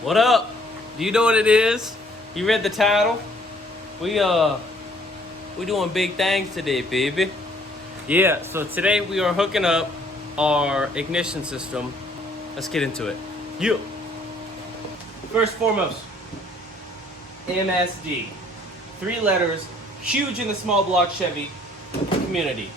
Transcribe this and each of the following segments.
What up? Do you know what it is? You read the title? We doing big things today, baby. Yeah, so today we are hooking up our ignition system. Let's get into it. You. First and foremost, MSD. 3 letters, huge in the small block Chevy community.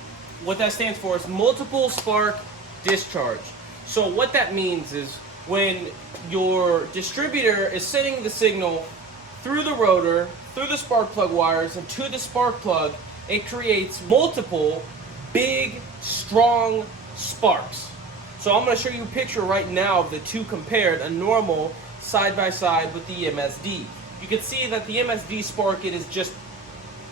What that stands for is multiple spark discharge. So what that means is when your distributor is sending the signal through the rotor, through the spark plug wires, and to the spark plug, it creates multiple big, strong sparks. So I'm going to show you a picture right now of the two compared, a normal side by side with the MSD. You can see that the MSD spark, it is just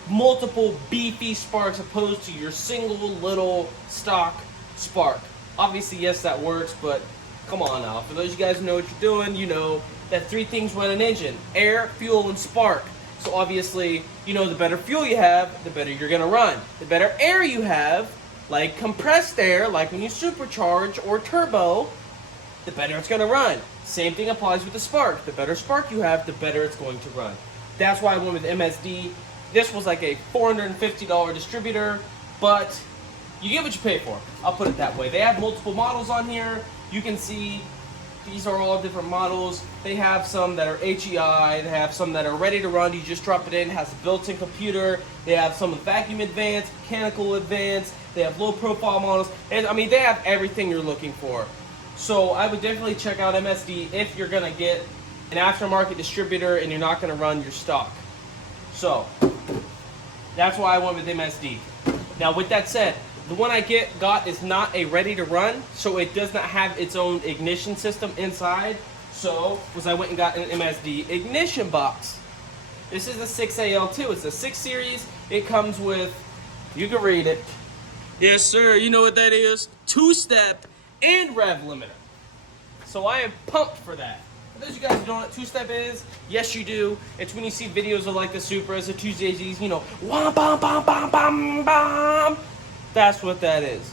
multiple beefy sparks opposed to your single little stock spark. Obviously, yes, that works, but come on now. For those of you guys who know what you're doing, you know that 3 things run an engine: air, fuel, and spark. So obviously, you know the better fuel you have, the better you're gonna run. The better air you have, like compressed air, like when you supercharge or turbo, the better it's gonna run. Same thing applies with the spark. The better spark you have, the better it's going to run. That's why I went with MSD. This was like a $450 distributor, but you get what you pay for. I'll put it that way. They have multiple models on here. You can see these are all different models. They have some that are HEI. They have some that are ready to run. You just drop it in. It has a built-in computer. They have some with vacuum advanced, mechanical advanced. They have low profile models. And I mean, they have everything you're looking for. So I would definitely check out MSD if you're gonna get an aftermarket distributor and you're not gonna run your stock. So that's why I went with MSD. Now with that said, the one I got is not a ready to run, so it does not have its own ignition system inside. So I went and got an MSD ignition box. This is the 6AL2. It's a 6 series. It comes with, you can read it. Yes, sir. You know what that is? 2-step and rev limiter. So I am pumped for that. For those of you guys who don't know what 2-step is, yes you do. It's when you see videos of like the Supras, the 2JZs, you know, wham, bam, bam, bam, bam, bam. That's what that is.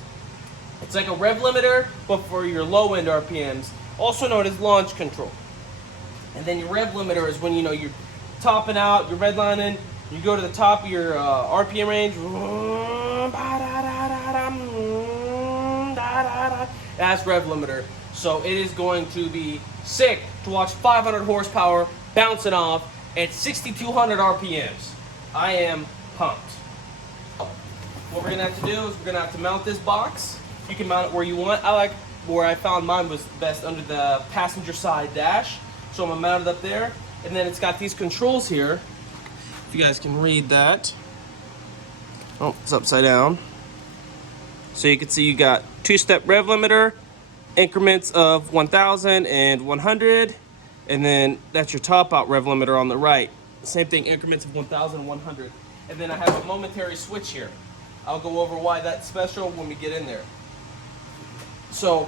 It's like a rev limiter, but for your low end RPMs, also known as launch control. And then your rev limiter is when you know you're topping out, you're redlining, you go to the top of your RPM range. That's rev limiter. So it is going to be sick to watch 500 horsepower bouncing off at 6,200 RPMs. I am pumped. What we're gonna have to do is we're gonna have to mount this box. You can mount it where you want. I like where I found mine was best under the passenger side dash. So I'm gonna mount it up there. And then it's got these controls here. If you guys can read that. Oh, it's upside down. So you can see you got 2-step rev limiter, increments of 1,000 and 100. And then that's your top out rev limiter on the right. Same thing, increments of 1,000 and 100. And then I have a momentary switch here. I'll go over why that's special when we get in there. So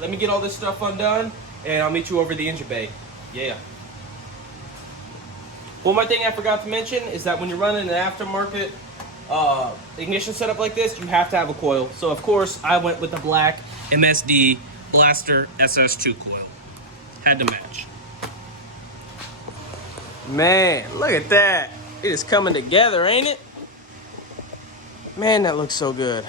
let me get all this stuff undone and I'll meet you over the engine bay. Yeah. One more thing I forgot to mention is that when you're running an aftermarket ignition setup like this, you have to have a coil. So of course I went with the black MSD Blaster SS2 coil. Had to match. Man, look at that. It is coming together, ain't it? Man, that looks so good.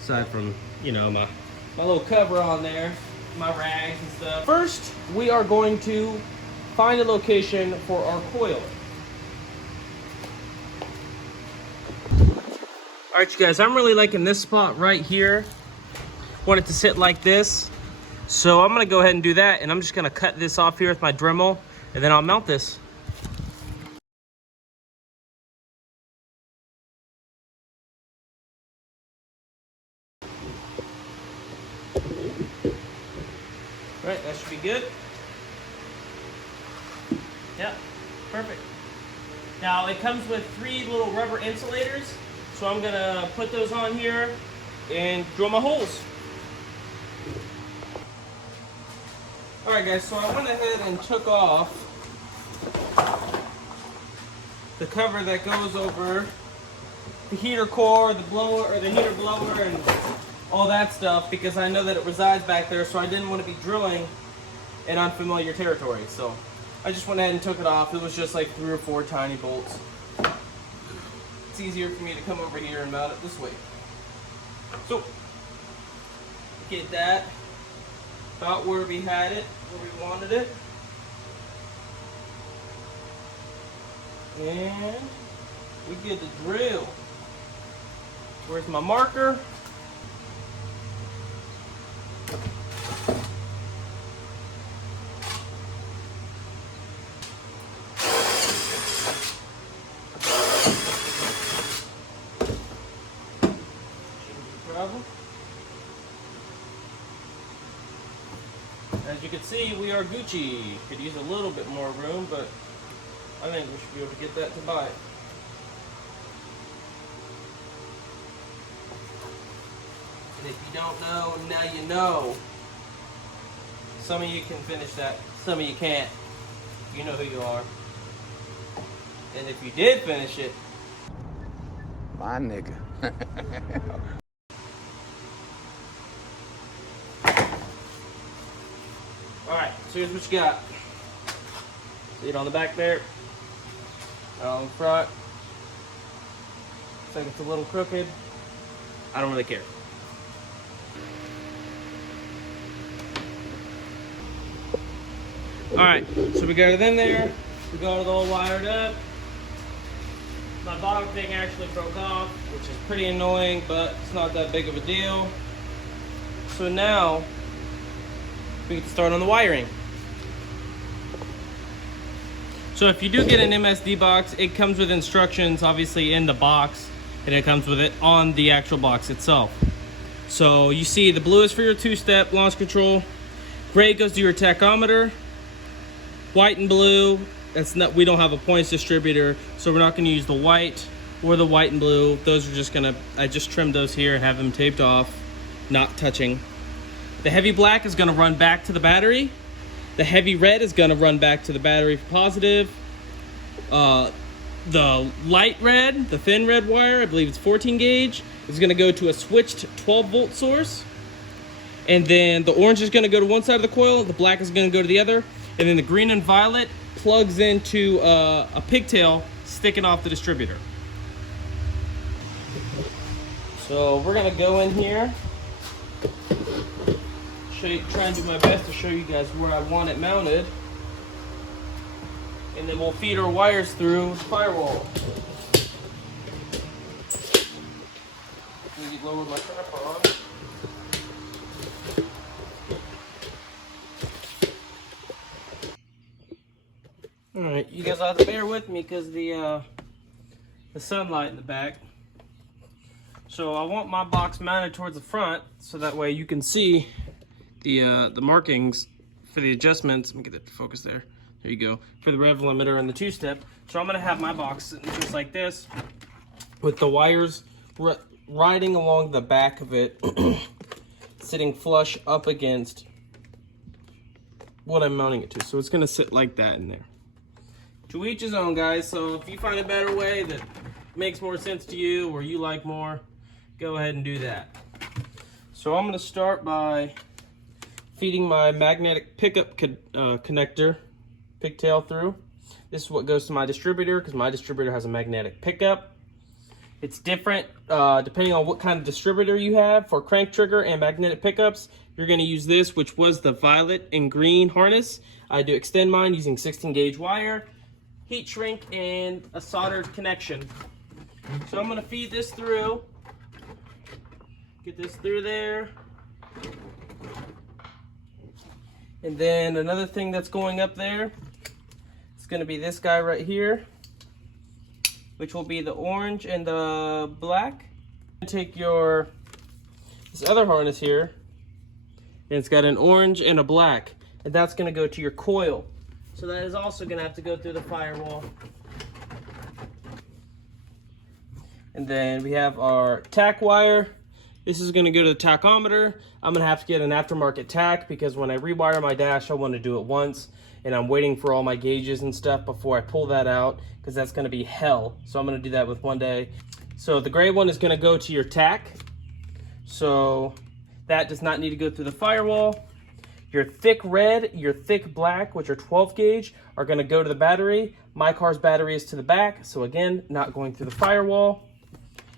Aside from, you know, my little cover on there, my rags and stuff. First, we are going to find a location for our coil. All right, you guys, I'm really liking this spot right here. Want it to sit like this. So I'm gonna go ahead and do that, and I'm just gonna cut this off here with my Dremel, and then I'll mount this. All right, that should be good. Yeah, perfect. Now it comes with 3 little rubber insulators, so I'm gonna put those on here and drill my holes. All right, guys, so I went ahead and took off the cover that goes over the heater core, the blower, or the heater blower, and all that stuff, because I know that it resides back there, so I didn't want to be drilling in unfamiliar territory. So I just went ahead and took it off. It was just like 3 or 4 tiny bolts. It's easier for me to come over here and mount it this way. So get that about where we had it, where we wanted it. And we get the drill. Where's my marker? As you can see, we are Gucci. Could use a little bit more room, but I think we should be able to get that to buy it. And if you don't know, now you know. Some of you can finish that, some of you can't. You know who you are. And if you did finish it, my nigga. Alright, so here's what you got. See it on the back there, on the front. Looks like it's a little crooked. I don't really care. Alright, so we got it in there. We got it all wired up. My bottom thing actually broke off, which is pretty annoying, but it's not that big of a deal. So now we can start on the wiring. So if you do get an MSD box, it comes with instructions obviously in the box, and it comes with it on the actual box itself. So you see the blue is for your 2-step launch control, gray goes to your tachometer, white and blue, that's not, we don't have a points distributor, so we're not going to use the white or the white and blue. Those are just gonna, I just trimmed those here and have them taped off, not touching. The heavy black is going to run back to the battery. The heavy red is going to run back to the battery for positive. The light red, the thin red wire, I believe it's 14 gauge, is going to go to a switched 12 volt source. And then the orange is going to go to one side of the coil, the black is going to go to the other. And then the green and violet plugs into a pigtail sticking off the distributor. So we're going to go in here. Try and do my best to show you guys where I want it mounted, and then we'll feed our wires through the firewall. Let me lower my tripod. All right, you guys have to bear with me because the sunlight in the back. So I want my box mounted towards the front, so that way you can see the markings for the adjustments. Let me get it to focus there. There you go. For the rev limiter and the 2-step. So I'm gonna have my box sitting just like this, with the wires riding along the back of it, sitting flush up against what I'm mounting it to. So it's gonna sit like that in there. To each his own, guys. So if you find a better way that makes more sense to you, or you like more, go ahead and do that. So I'm gonna start by feeding my magnetic pickup connector pigtail through. This is what goes to my distributor, because my distributor has a magnetic pickup. It's different depending on what kind of distributor you have. For crank trigger and magnetic pickups, you're going to use this, which was the violet and green harness. I do extend mine using 16 gauge wire, heat shrink, and a soldered connection. So I'm going to feed this through, get this through there. And then another thing that's going up there, it's going to be this guy right here, which will be the orange and the black. Take this other harness here, and it's got an orange and a black, and that's going to go to your coil. So that is also going to have to go through the firewall. And then we have our tack wire. This is going to go to the tachometer. I'm going to have to get an aftermarket tack, because when I rewire my dash, I want to do it once, and I'm waiting for all my gauges and stuff before I pull that out, because that's going to be hell. So I'm going to do that with one day. So the gray one is going to go to your tack. So that does not need to go through the firewall. Your thick red, your thick black, which are 12 gauge, are gonna go to the battery. My car's battery is to the back, so again, not going through the firewall.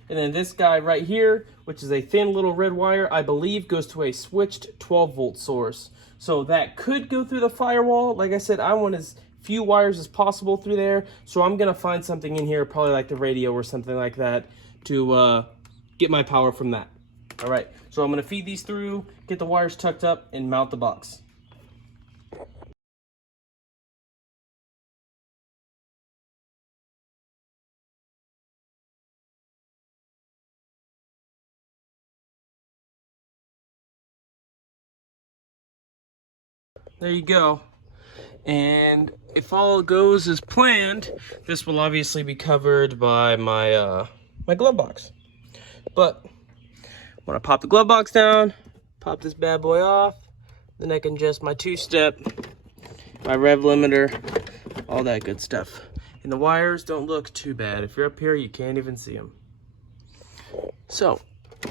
And then this guy right here, which is a thin little red wire, I believe goes to a switched 12 volt source. So that could go through the firewall. Like I said, I want as few wires as possible through there. So I'm gonna find something in here, probably like the radio or something like that, to get my power from that. All right, so I'm gonna feed these through, get the wires tucked up, and mount the box. There you go. And if all goes as planned, this will obviously be covered by my my glove box. But when I pop the glove box down, pop this bad boy off, then I can adjust my two-step, my rev limiter, all that good stuff. And the wires don't look too bad. If you're up here, you can't even see them. So, I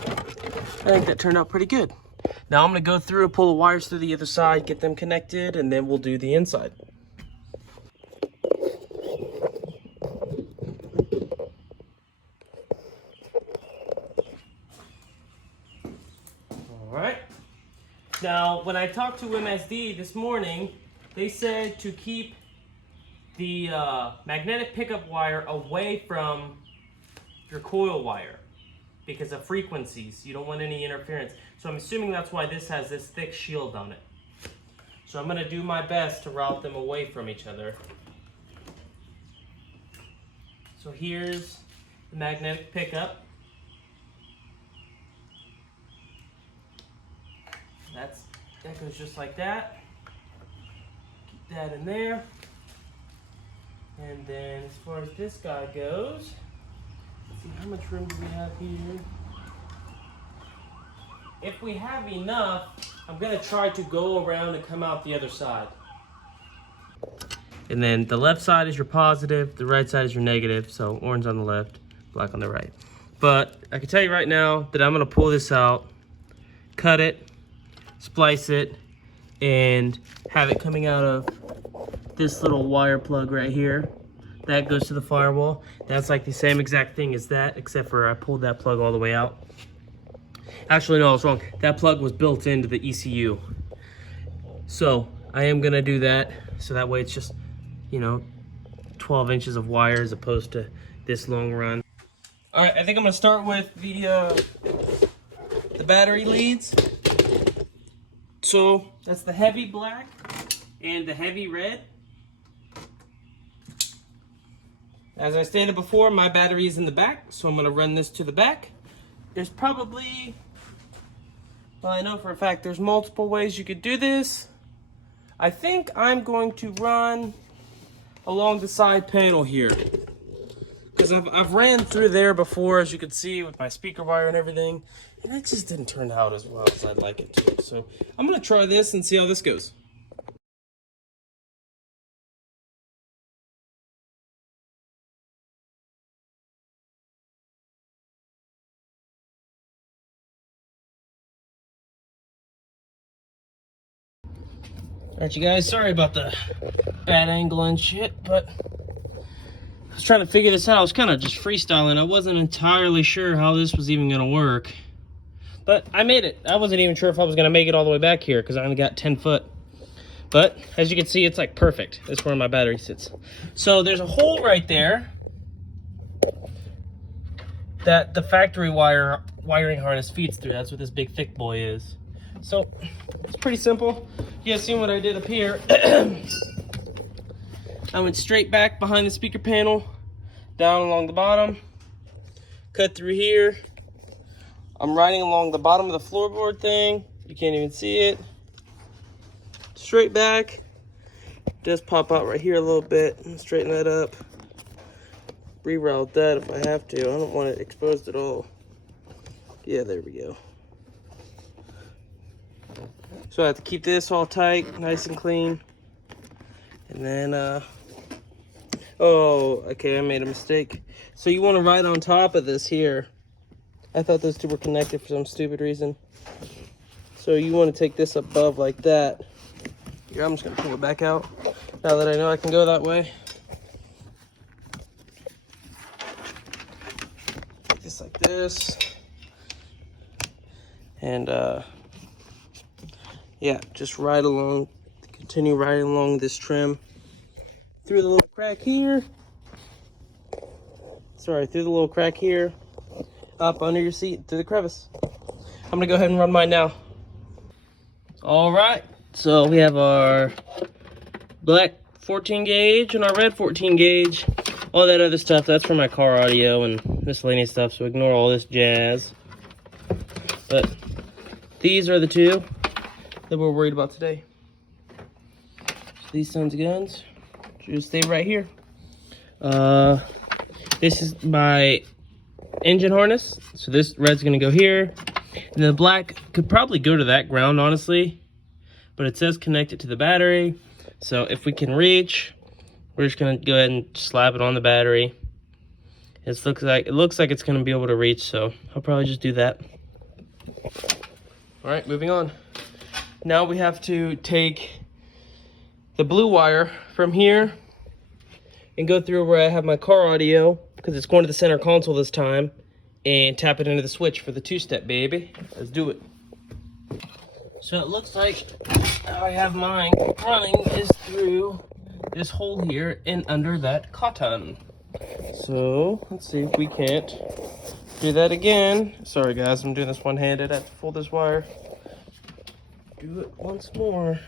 think that turned out pretty good. Now I'm gonna go through and pull the wires through the other side, get them connected, and then we'll do the inside. All right. Now, when I talked to MSD this morning, they said to keep the magnetic pickup wire away from your coil wire because of frequencies. You don't want any interference. So I'm assuming that's why this has this thick shield on it. So I'm gonna do my best to route them away from each other. So here's the magnetic pickup. That goes just like that. Keep that in there. And then as far as this guy goes, let's see, how much room do we have here? If we have enough, I'm gonna try to go around and come out the other side. And then the left side is your positive, the right side is your negative, so orange on the left, black on the right. But I can tell you right now that I'm gonna pull this out, cut it, splice it, and have it coming out of this little wire plug right here. That goes to the firewall. That's like the same exact thing as that, except for I pulled that plug all the way out. Actually, no, I was wrong. That plug was built into the ECU. So I am gonna do that, so that way it's just, 12 inches of wire as opposed to this long run. All right, I think I'm gonna start with the battery leads. So that's the heavy black and the heavy red. As I stated before, my battery is in the back, so I'm gonna run this to the back. There's probably, well, I know for a fact there's multiple ways you could do this. I think I'm going to run along the side panel here, because I've ran through there before, as you can see, with my speaker wire and everything, and it just didn't turn out as well as I'd like it to. So I'm gonna try this and see how this goes. Alright, you guys, sorry about the bad angle and shit, but I was trying to figure this out. I was kind of just freestyling. I wasn't entirely sure how this was even going to work, but I made it. I wasn't even sure if I was going to make it all the way back here because I only got 10 foot. But as you can see, it's like perfect. That's where my battery sits. So there's a hole right there that the factory wiring harness feeds through. That's what this big thick boy is. So it's pretty simple. You guys seen what I did up here. I went straight back behind the speaker panel, down along the bottom, cut through here. I'm riding along the bottom of the floorboard thing. You can't even see it. Straight back. Just pop out right here a little bit and straighten that up. Reroute that if I have to. I don't want it exposed at all. Yeah, there we go. So I have to keep this all tight, nice and clean. And then, oh, okay, I made a mistake. So you want to ride on top of this here. I thought those two were connected for some stupid reason. So you want to take this above like that. Here, I'm just gonna pull it back out now that I know I can go that way. Just like this. And yeah, just ride along, continue riding along this trim through the little crack here. Sorry, through the little crack here, up under your seat, through the crevice. I'm gonna go ahead and run mine now. All right, so we have our black 14 gauge and our red 14 gauge. All that other stuff, that's for my car audio and miscellaneous stuff, so ignore all this jazz. But these are the two that we're worried about today. So these sons of guns should stay right here. This is my engine harness. So this red's gonna go here. And the black could probably go to that ground, honestly. But it says connect it to the battery. So if we can reach, we're just gonna go ahead and slap it on the battery. It looks like it's gonna be able to reach, so I'll probably just do that. All right, moving on. Now we have to take the blue wire from here and go through where I have my car audio, because it's going to the center console this time, and tap it into the switch for the two-step, baby. Let's do it. So it looks like how I have mine running is through this hole here and under that cotton. So let's see if we can't do that again. Sorry guys, I'm doing this one-handed. I have to pull this wire. Do it once more.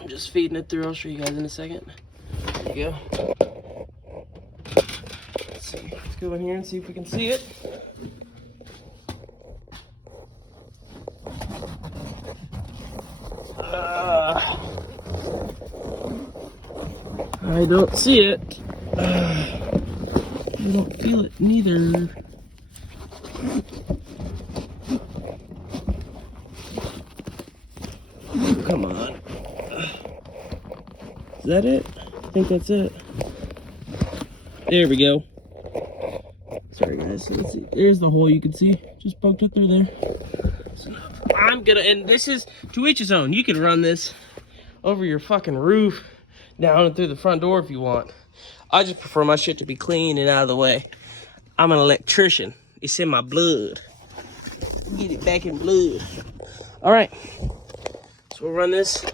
I'm just feeding it through. I'll show you guys in a second. There you go. Let's see. Let's go in here and see if we can see it. I don't see it. I don't feel it neither. Come on. Is that it? I think that's it. There we go. Sorry guys, let's see. There's the hole you can see. Just poked it through there. So I'm gonna, and this is to each his own. You can run this over your fucking roof, down and through the front door if you want. I just prefer my shit to be clean and out of the way. I'm an electrician. It's in my blood. Get it back in blood. All right. So we'll run this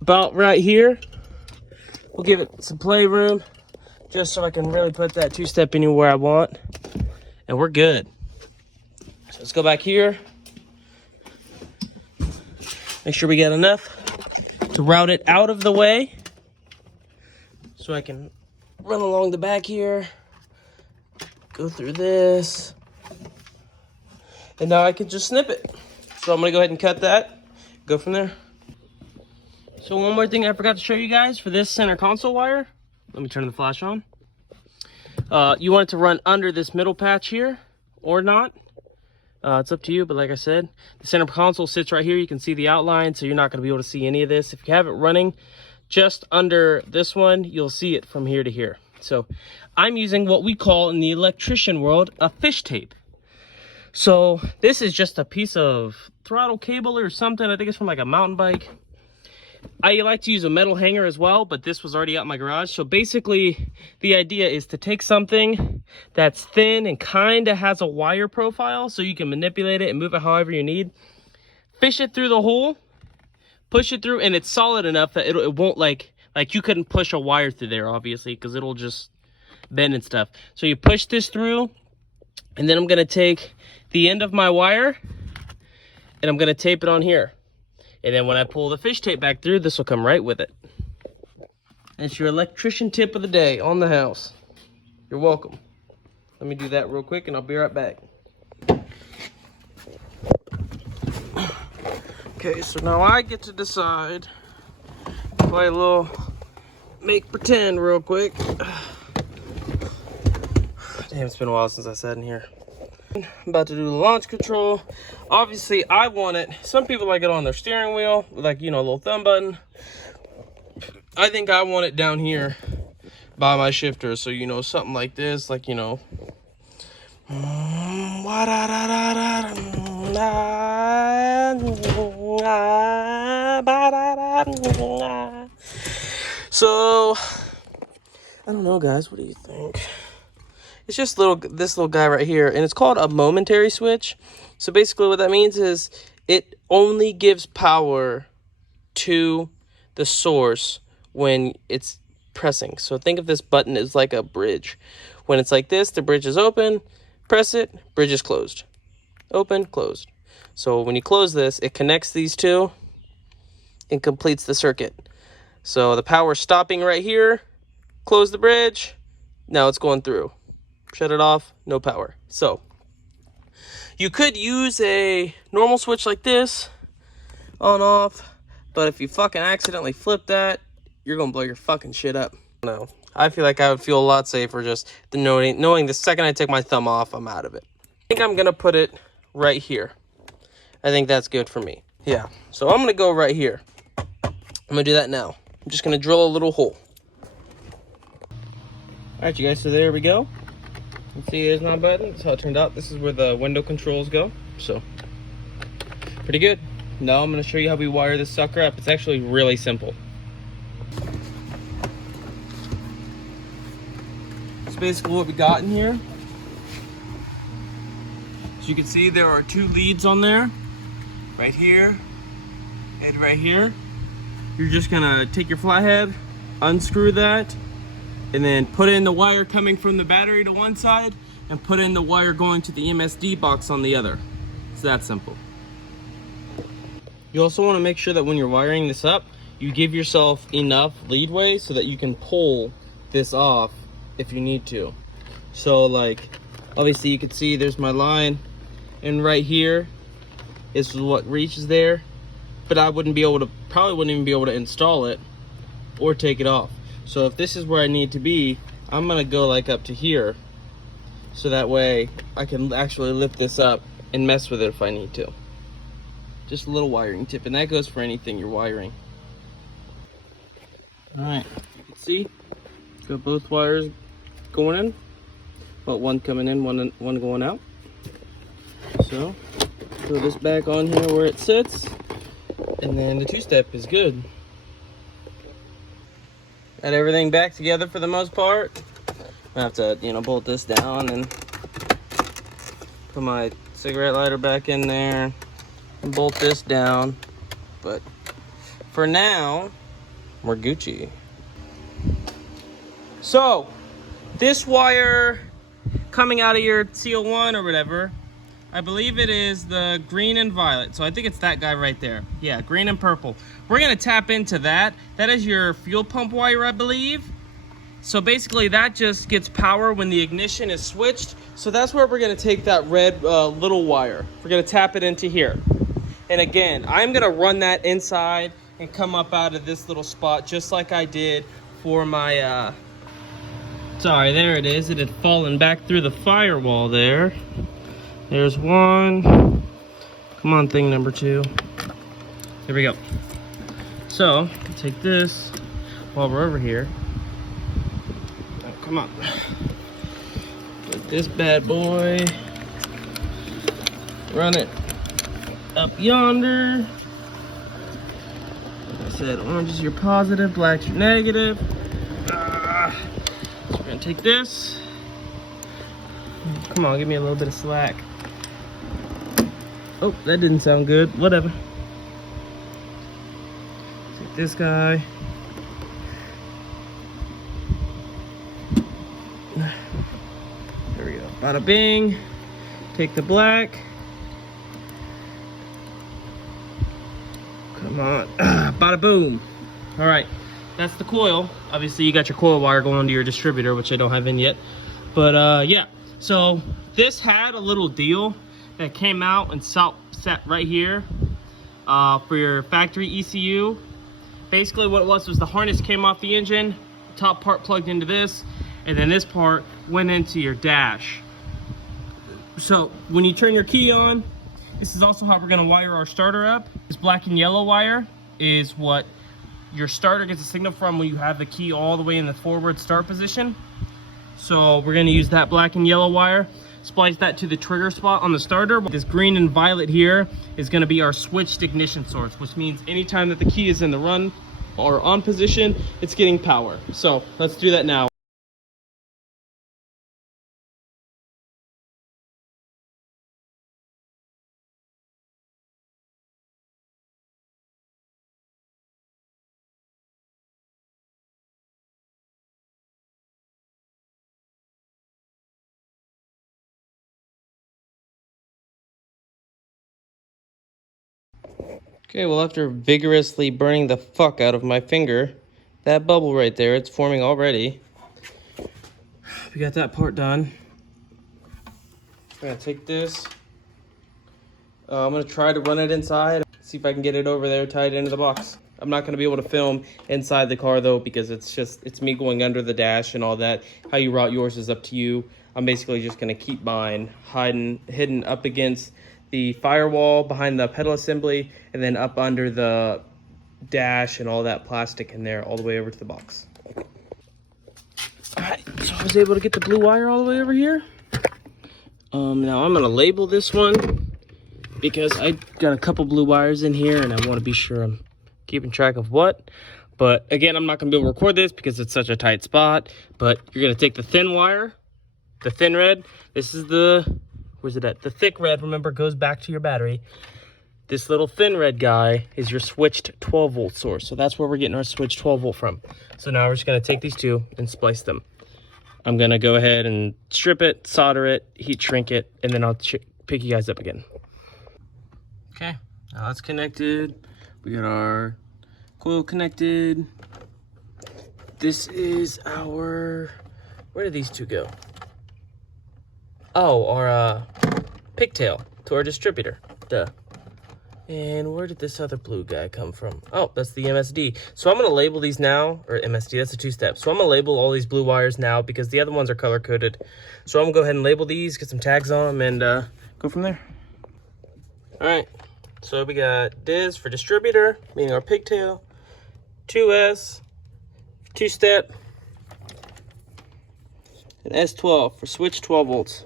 about right here. We'll give it some playroom just so I can really put that two-step anywhere I want. And we're good. So let's go back here. Make sure we get enough to route it out of the way. So I can run along the back here. Go through this. And now I can just snip it. So I'm gonna go ahead and cut that. Go from there. So one more thing I forgot to show you guys for this center console wire. Let me turn the flash on. You want it to run under this middle patch here or not. It's up to you, but like I said, the center console sits right here. You can see the outline, so you're not gonna be able to see any of this. If you have it running just under this one, you'll see it from here to here. So I'm using what we call in the electrician world a fish tape. So this is just a piece of throttle cable or something. I think it's from like a mountain bike. I like to use a metal hanger as well, but this was already out in my garage. So basically the idea is to take something that's thin and kind of has a wire profile so you can manipulate it and move it however you need. Fish it through the hole, push it through, and it's solid enough that it won't like you couldn't push a wire through there, obviously, because it'll just bend and stuff. So you push this through, and then I'm gonna take the end of my wire and I'm gonna tape it on here. And then when I pull the fish tape back through, this will come right with it. That's your electrician tip of the day on the house. You're welcome. Let me do that real quick and I'll be right back. Okay, so now I get to decide. Play a little make pretend real quick. Damn, it's been a while since I sat in here. I'm about to do the launch control. Obviously, I want it. Some people like it on their steering wheel, like, you know, a little thumb button. I think I want it down here by my shifter. So, you know, something like this, like, you know, So, I don't know, guys. What do you think? It's just this little guy right here, and it's called a momentary switch. So basically what that means is it only gives power to the source when it's pressing. So think of this button as like a bridge. When it's like this, the bridge is open, press it, bridge is closed. Open, closed. So when you close this, it connects these two and completes the circuit. So the power's stopping right here, close the bridge, now it's going through. Shut it off, no power. So you could use a normal switch like this, on off, but if you fucking accidentally flip that, you're gonna blow your fucking shit up. No, I feel like I would feel a lot safer just knowing the second I take my thumb off, I'm out of it. I think I'm gonna put it right here. I think that's good for me. Yeah, so I'm gonna go right here. I'm gonna do that now. I'm just gonna drill a little hole. All right, you guys, so there we go. You can see there's my button. That's how it turned out. This is where the window controls go. So, pretty good. Now I'm going to show you how we wire this sucker up. It's actually really simple. It's basically what we got in here. As you can see, there are 2 leads on there. Right here and right here. You're just going to take your flathead, unscrew that, and then put in the wire coming from the battery to one side and put in the wire going to the MSD box on the other. It's that simple. You also want to make sure that when you're wiring this up, you give yourself enough leadway so that you can pull this off if you need to. So like, obviously you can see there's my line, and right here is what reaches there, but I wouldn't be able to, probably wouldn't even be able to install it or take it off. So if this is where I need to be, I'm gonna go like up to here, so that way I can actually lift this up and mess with it if I need to. Just a little wiring tip, and that goes for anything you're wiring. All right, you can see, got both wires going in, well, one coming in, one going out. So throw this back on here where it sits, and then the 2-step is good. Got everything back together for the most part. I have to, bolt this down and put my cigarette lighter back in there and bolt this down. But for now, we're Gucci. So, this wire coming out of your CO1 or whatever, I believe it is the green and violet. So I think it's that guy right there. Yeah, green and purple. We're gonna tap into that. That is your fuel pump wire, I believe. So basically that just gets power when the ignition is switched. So that's where we're gonna take that red little wire. We're gonna tap it into here. And again, I'm gonna run that inside and come up out of this little spot just like I did for my, sorry, there it is. It had fallen back through the firewall there. There's one. Come on, thing number 2. There we go. So, take this while we're over here. Oh, come on. Put this bad boy. Run it up yonder. Like I said, orange is your positive, black's your negative. So we're gonna take this. Come on, give me a little bit of slack. Oh, that didn't sound good. Whatever. Take this guy. There we go. Bada bing. Take the black. Come on. Bada boom. All right. That's the coil. Obviously, you got your coil wire going to your distributor, which I don't have in yet. But yeah. So this had a little deal that came out and sat right here for your factory ECU. Basically what it was the harness came off the engine, top part plugged into this, and then this part went into your dash. So when you turn your key on, this is also how we're gonna wire our starter up. This black and yellow wire is what your starter gets a signal from when you have the key all the way in the forward start position. So we're gonna use that black and yellow wire. splice that to the trigger spot on the starter. This green and violet here is going to be our switched ignition source, which means anytime that the key is in the run or on position, it's getting power. So let's do that now. Okay, well, after vigorously burning the fuck out of my finger, that bubble right there, it's forming already. We got that part done. I'm gonna take this. I'm gonna try to run it inside, see if I can get it over there tied into the box. I'm not gonna be able to film inside the car though, because it's me going under the dash and all that. How you route yours is up to you. I'm basically just gonna keep mine hidden up against the firewall behind the pedal assembly, and then up under the dash and all that plastic in there all the way over to the box. All right, so I was able to get the blue wire all the way over here. Now I'm gonna label this one because I got a couple blue wires in here and I want to be sure I'm keeping track of what. But again, I'm not gonna be able to record this because it's such a tight spot. But you're gonna take the thin wire, the thin red. This is the, where's it at? The thick red, remember, goes back to your battery. This little thin red guy is your switched 12 volt source. So that's where we're getting our switched 12 volt from. So now we're just gonna take these two and splice them. I'm gonna go ahead and strip it, solder it, heat shrink it, and then I'll pick you guys up again. Okay, now it's connected. We got our coil connected. This is our, where did these two go? Oh, our pigtail to our distributor, duh. And where did this other blue guy come from? Oh, that's the MSD. So I'm gonna label these now, or MSD, that's a two-step. So I'm gonna label all these blue wires now because the other ones are color-coded. So I'm gonna go ahead and label these, get some tags on them, and go from there. All right, so we got DIS for distributor, meaning our pigtail, 2S, two-step, and S12 for switch 12 volts.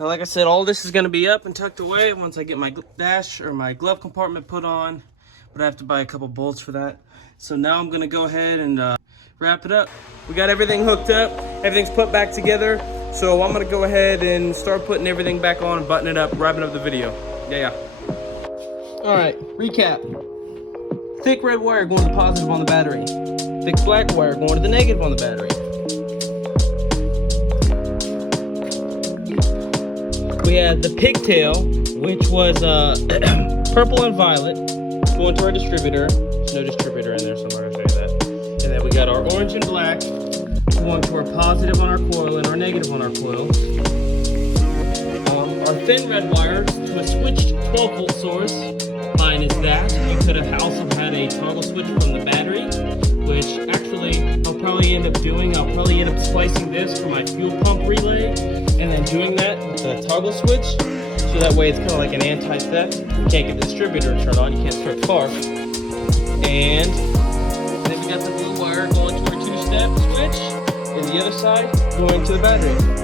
Now, like I said, all this is going to be up and tucked away once I get my dash or my glove compartment put on, but I have to buy a couple bolts for that. So now I'm going to go ahead and wrap it up. We got everything hooked up, everything's put back together, so I'm going to go ahead and start putting everything back on and button it up, wrapping up the video. Yeah. All right, recap. Thick red wire going to the positive on the battery. Thick black wire going to the negative on the battery. We had the pigtail, which was purple and violet, going to our distributor. There's no distributor in there, so I'm not going to show you that. And then we got our orange and black, going to our positive on our coil and our negative on our coil. Our thin red wires to a switched 12 volt source. Mine is that. You could have also had a toggle switch from the battery, which actually I'll probably end up doing. I'll probably end up splicing this for my fuel pump relay, and then doing that with the toggle switch, so that way it's kind of like an anti-theft. You can't get the distributor to turn on, you can't start the car. And then we got the blue wire going to our two-step switch, and the other side going to the battery.